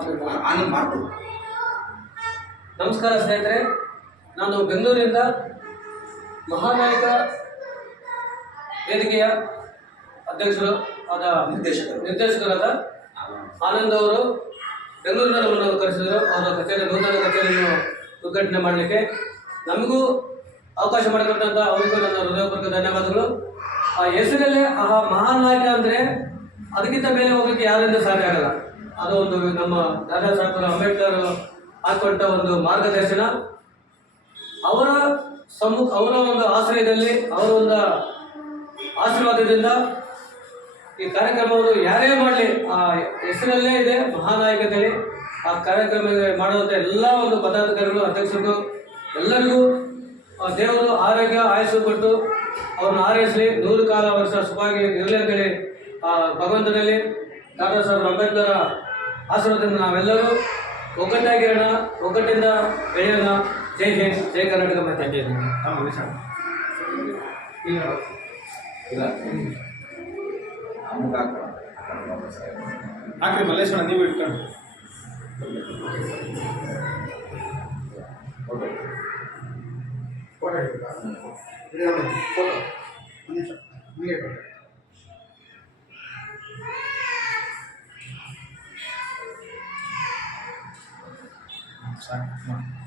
ಆನಂದ್ ಮಾಡ್ಬೋದು. ನಮಸ್ಕಾರ ಸ್ನೇಹಿತರೆ, ನಾನು ಬೆಂಗಳೂರಿನಿಂದ ಮಹಾನಾಯಕ ವೇದಿಕೆಯ ಅಧ್ಯಕ್ಷರು ಆದ ನಿರ್ದೇಶಕರಾದ ಆನಂದ್ ಅವರು ಬೆಂಗಳೂರಿನ ನಮ್ಮನ್ನು ಕರೆಸಿದರು. ಅವರ ಕಚೇರಿ ನೂತನ ಕಚೇರಿಯನ್ನು ಉದ್ಘಾಟನೆ ಮಾಡಲಿಕ್ಕೆ ನಮಗೂ ಅವಕಾಶ ಮಾಡಿಕೊಟ್ಟಂಥ ಅವರಿಗೂ ನನ್ನ ಹೃದಯಪೂರ್ವಕ ಧನ್ಯವಾದಗಳು. ಆ ಹೆಸರಲ್ಲೇ ಆ ಮಹಾನಾಯಕ ಅಂದರೆ ಅದಕ್ಕಿಂತ ಮೇಲೆ ಹೋಗಲಿಕ್ಕೆ ಯಾರಿಂದ ಸಾಧ್ಯ ಆಗಲ್ಲ. ಅದು ಒಂದು ನಮ್ಮ ದಾದಾ ಸಾಹೇಬ್ ಅಂಬೇಡ್ಕರ್ ಹಾಕೊಂಡ ಒಂದು ಮಾರ್ಗದರ್ಶನ. ಅವರ ಅವರ ಒಂದು ಆಶ್ರಯದಲ್ಲಿ, ಅವರ ಒಂದು ಆಶೀರ್ವಾದದಿಂದ ಈ ಕಾರ್ಯಕ್ರಮವನ್ನು ಯಾರೇ ಮಾಡಲಿ ಆ ಹೆಸರಲ್ಲೇ ಇದೆ ಮಹಾನಾಯಕದಲ್ಲಿ. ಆ ಕಾರ್ಯಕ್ರಮ ಮಾಡುವಂಥ ಎಲ್ಲ ಒಂದು ಪದಾಧಿಕಾರಿಗಳು, ಅಧ್ಯಕ್ಷರು ಎಲ್ಲರಿಗೂ ದೇವರು ಆರೋಗ್ಯ ಆಯಸ್ಸು ಕೊಟ್ಟು ಅವ್ರನ್ನ ಆರೈಸಲಿ, 100 ಕಾಲ ವರ್ಷ ಸುಖವಾಗಿ ಇರಲಿ ಅಂತೇಳಿ ಭಗವಂತನಲ್ಲಿ ದಾದಾ ಸಾಹೇಬ್ ಅಂಬೇಡ್ಕರ್ ಆಶೀರ್ವಾದದಿಂದ ನಾವೆಲ್ಲರೂ ಒಗ್ಗಟ್ಟಾಗಿರೋಣ, ಒಗ್ಗಟ್ಟಿಂದ ಬೆಳೆಯೋಣ. ಜೈ ಹಿಂದ್, ಜೈ ಕರ್ನಾಟಕ. ಮತ್ತೆ ಹಾಕ್ರಿ ಮಲ್ಲೇಶಣ್ಣ, ನೀವು ಇಟ್ಕೊಂಡು ಸಾಕು.